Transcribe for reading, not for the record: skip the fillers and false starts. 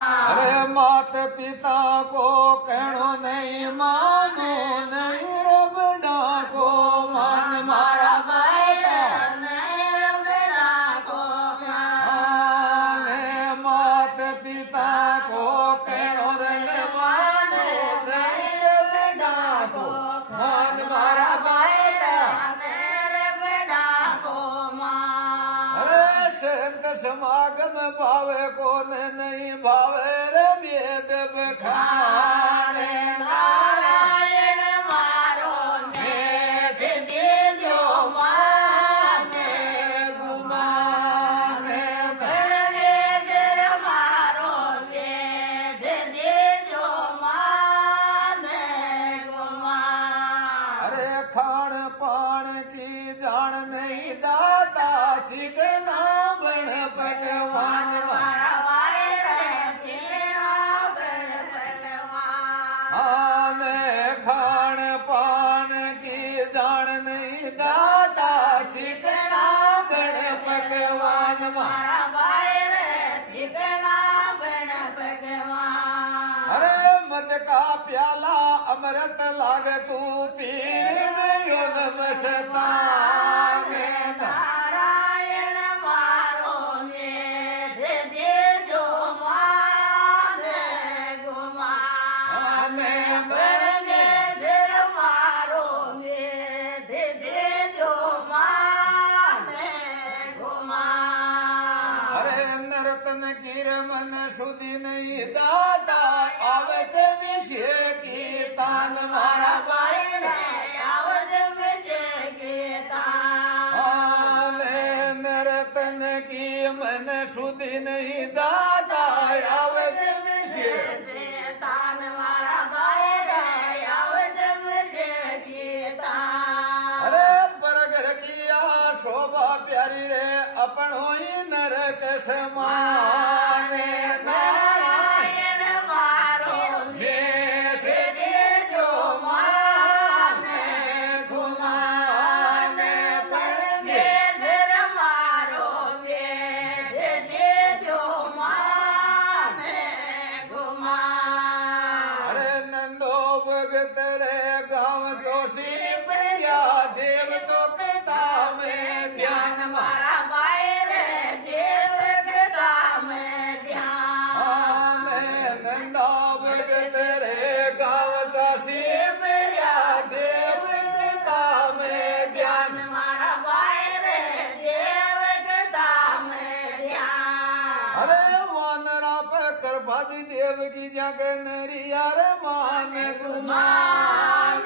अरे मात पिता को कहणो नहीं मानो नहीं रबड़ा को मान मारा बेटा नहीं रबड़ा को मान मात पिता को कहणो नहीं मानो नहीं रबड़ा को मान मारा बेटा नहीं रबड़ा को मान अरे संत समागम भावे को नहीं भावे रे वेद बखारे नारायण मारो मेघ दीजो माने गुमाने बड़वेगर मारो मेघ दीजो माने गुमान अरे खान पान की जान नहीं दाता चिकना बन भगवान खान पान की जान नहीं दाता चिकना बन भगवान मारा बायर चिकना बन भगवान अरे मद का प्याला अमृत लागे तू पी युद्ध बसतांगे नारायण मारो मेघ दीजो माने गुमाने बड़ मेघ मारो मेघ दीजो माने गुमान अरे नरतन गिर मन सुधी नहीं दाता आवत विषय की तान मारा बायर आवत विषय की तान नरतन की मन सुधी नहीं दाता आवत विषय की तान मारा बायर आवत विषय की तान अरे परगर किया शोभा प्यारी रे अपन होई नरक समाने नारायण मारो मेघ दीजो माने गुमाने मेघ मारो मेघ दीजो माने गुमान अरे नंदो भगत रे गाँव जोशी भैया देव तो कथा में ध्यान मारा बायर देव कथा में ध्यान नंदा भगत रे गाँव जोशी भैया देव कथा में ध्यान मारा बायर देव कथा में ध्यान अरे वानरा पर करभाजी देव की जगह नरिया रे मान गुमान